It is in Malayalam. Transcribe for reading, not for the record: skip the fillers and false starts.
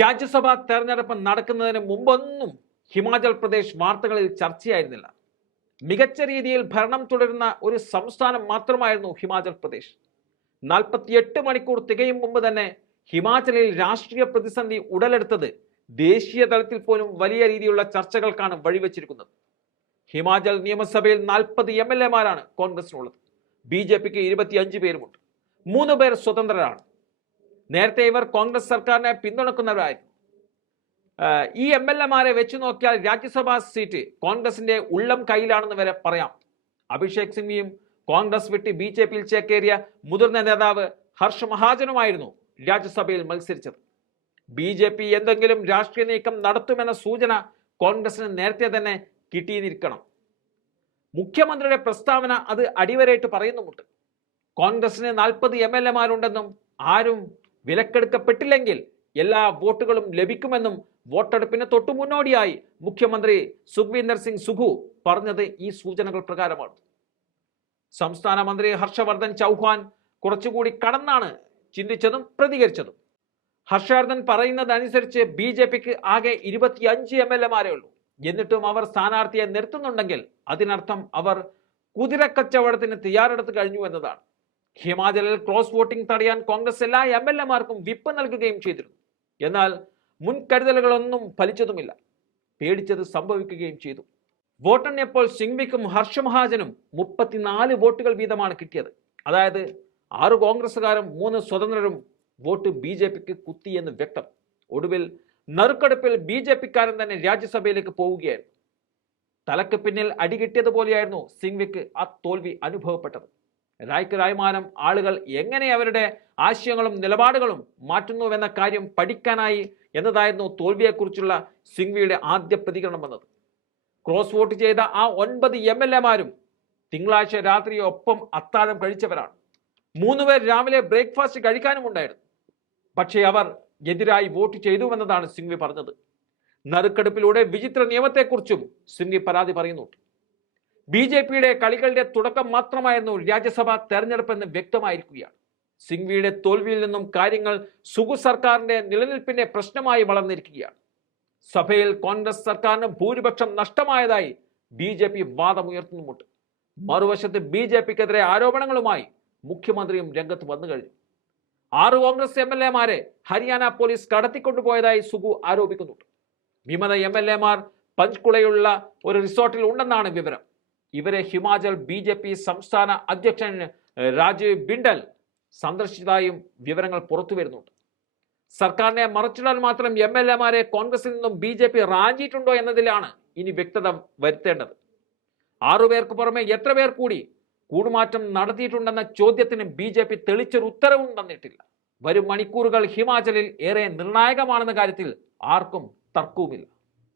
രാജ്യസഭാ തെരഞ്ഞെടുപ്പ് നടക്കുന്നതിന് മുമ്പൊന്നും ഹിമാചൽ പ്രദേശ് വാർത്തകളിൽ ചർച്ചയായിരുന്നില്ല. മികച്ച രീതിയിൽ ഭരണം തുടരുന്ന ഒരു സംസ്ഥാനം മാത്രമായിരുന്നു ഹിമാചൽ പ്രദേശ്. 48 മണിക്കൂർ തികയും മുമ്പ് തന്നെ ഹിമാചലിൽ രാഷ്ട്രീയ പ്രതിസന്ധി ഉടലെടുത്തത് ദേശീയ തലത്തിൽ പോലും വലിയ രീതിയിലുള്ള ചർച്ചകൾക്കാണ് വഴിവെച്ചിരിക്കുന്നത്. ഹിമാചൽ നിയമസഭയിൽ 40 MLA-മാരാണ് കോൺഗ്രസിനുള്ളത്. BJPക്ക് 25 പേരുമുണ്ട്. 3 പേർ സ്വതന്ത്രരാണ്. നേരത്തെ ഇവർ കോൺഗ്രസ് സർക്കാരിനെ പിന്തുണക്കുന്നവരായിരുന്നു. ഈ MLA-മാരെ വെച്ചു നോക്കിയാൽ രാജ്യസഭാ സീറ്റ് കോൺഗ്രസിന്റെ ഉള്ളം കയ്യിലാണെന്ന് വരെ പറയാം. അഭിഷേക് സിംഗ്വിയും കോൺഗ്രസ് വിട്ട് BJPയിൽ ചേക്കേറിയ മുതിർന്ന നേതാവ് ഹർഷ് മഹാജനുമായിരുന്നു രാജ്യസഭയിൽ മത്സരിച്ചത്. BJP എന്തെങ്കിലും രാഷ്ട്രീയ നീക്കം നടത്തുമെന്ന സൂചന കോൺഗ്രസിന് നേരത്തെ തന്നെ കിട്ടിയിരിക്കണം. മുഖ്യമന്ത്രിയുടെ പ്രസ്താവന അത് അടിവരയിട്ട് പറയുന്നുമുണ്ട്. കോൺഗ്രസിന് 40 MLA-മാരുണ്ടെന്നും ആരും വിലക്കെടുക്കപ്പെട്ടില്ലെങ്കിൽ എല്ലാ വോട്ടുകളും ലഭിക്കുമെന്നും വോട്ടെടുപ്പിന് തൊട്ടു മുന്നോടിയായി മുഖ്യമന്ത്രി സുഖ്വീന്ദർ സിംഗ് സുഖു പറഞ്ഞത് ഈ സൂചനകൾ പ്രകാരമാണ്. സംസ്ഥാന മന്ത്രി ഹർഷവർദ്ധൻ ചൗഹാൻ കുറച്ചുകൂടി കടന്നാണ് ചിന്തിച്ചതും പ്രതികരിച്ചതും. ഹർഷവർദ്ധൻ പറയുന്നതനുസരിച്ച് BJPക്ക് ആകെ 25 MLA-മാരേ ഉള്ളൂ. എന്നിട്ടും അവർ സ്ഥാനാർത്ഥിയെ നിർത്തുന്നുണ്ടെങ്കിൽ അതിനർത്ഥം അവർ കുതിരക്കച്ചവടത്തിന് തയ്യാറെടുത്ത് കഴിഞ്ഞു എന്നതാണ്. ഹിമാചലിൽ ക്രോസ് വോട്ടിംഗ് തടയാൻ കോൺഗ്രസ് എല്ലാ MLA-മാർക്കും വിപ്പ് നൽകുകയും ചെയ്തിരുന്നു. എന്നാൽ മുൻകരുതലുകളൊന്നും ഫലിച്ചതുമില്ല. പേടിച്ചത് സംഭവിക്കുകയും ചെയ്തു. വോട്ടെണ്ണിയപ്പോൾ സിംഗ്വിക്കും ഹർഷ് മഹാജനും 34 വോട്ടുകൾ വീതമാണ് കിട്ടിയത്. അതായത് 6 കോൺഗ്രസുകാരും 3 സ്വതന്ത്രരും വോട്ട് BJPക്ക് കുത്തിയെന്ന് വ്യക്തം. ഒടുവിൽ നറുക്കെടുപ്പിൽ BJPക്കാരൻ തന്നെ രാജ്യസഭയിലേക്ക് പോവുകയായിരുന്നു. തലക്ക് പിന്നിൽ അടികിട്ടിയതുപോലെയായിരുന്നു സിംഗ്വിക്ക് ആ തോൽവി അനുഭവപ്പെട്ടത്. രായ്ക്ക് രായ്മാനം ആളുകൾ എങ്ങനെ അവരുടെ ആശയങ്ങളും നിലപാടുകളും മാറ്റുന്നുവെന്ന കാര്യം പഠിക്കാനായി എന്നതായിരുന്നു തോൽവിയെക്കുറിച്ചുള്ള സിംഗ്വിയുടെ ആദ്യ പ്രതികരണം വന്നത്. ക്രോസ് വോട്ട് ചെയ്ത ആ 9 MLA-മാരും തിങ്കളാഴ്ച രാത്രി ഒപ്പം അത്താഴം കഴിച്ചവരാണ്. 3 പേർ രാവിലെ ബ്രേക്ക്ഫാസ്റ്റ് കഴിക്കാനും ഉണ്ടായിരുന്നു. പക്ഷേ അവർ എതിരായി വോട്ട് ചെയ്തുവെന്നതാണ് സിംഗ്വി പറഞ്ഞത്. നറുക്കെടുപ്പിലൂടെ വിചിത്ര നിയമത്തെക്കുറിച്ചും സിംഗ്വി പരാതി പറയുന്നുണ്ട്. BJPയുടെ കളികളുടെ തുടക്കം മാത്രമായിരുന്നു രാജ്യസഭാ തെരഞ്ഞെടുപ്പെന്ന് വ്യക്തമായിരിക്കുകയാണ്. സിംഗ്വിയുടെ തോൽവിയിൽ നിന്നും കാര്യങ്ങൾ സുഖു സർക്കാരിന്റെ നിലനിൽപ്പിന്റെ പ്രശ്നമായി വളർന്നിരിക്കുകയാണ്. സഭയിൽ കോൺഗ്രസ് സർക്കാരിന് ഭൂരിപക്ഷം നഷ്ടമായതായി BJP വാദമുയർത്തുന്നുമുണ്ട്. മറുവശത്ത് BJPക്കെതിരെ ആരോപണങ്ങളുമായി മുഖ്യമന്ത്രിയും രംഗത്ത് വന്നു കഴിഞ്ഞു. 6 കോൺഗ്രസ് MLA-മാരെ ഹരിയാന പോലീസ് കടത്തിക്കൊണ്ടുപോയതായി സുഖു ആരോപിക്കുന്നുണ്ട്. വിമത MLA-മാർ പഞ്ച്കുളയുള്ള ഒരു റിസോർട്ടിൽ ഉണ്ടെന്നാണ് വിവരം. ഇവരെ ഹിമാചൽ BJP സംസ്ഥാന അധ്യക്ഷൻ രാജീവ് ബിണ്ടൽ സന്ദർശിച്ചതായും വിവരങ്ങൾ പുറത്തു വരുന്നുണ്ട്. സർക്കാരിനെ മറച്ചിടാൻ മാത്രം MLA-മാരെ കോൺഗ്രസിൽ നിന്നും BJP റാഞ്ചിയിട്ടുണ്ടോ എന്നതിലാണ് ഇനി വ്യക്തത വരുത്തേണ്ടത്. 6 പേർക്ക് പുറമെ എത്ര പേർ കൂടി കൂടുമാറ്റം നടത്തിയിട്ടുണ്ടെന്ന ചോദ്യത്തിന് BJP തെളിച്ചൊരു ഉത്തരവും തന്നിട്ടില്ല. വരും മണിക്കൂറുകൾ ഹിമാചലിൽ ഏറെ നിർണായകമാണെന്ന കാര്യത്തിൽ ആർക്കും തർക്കവുമില്ല.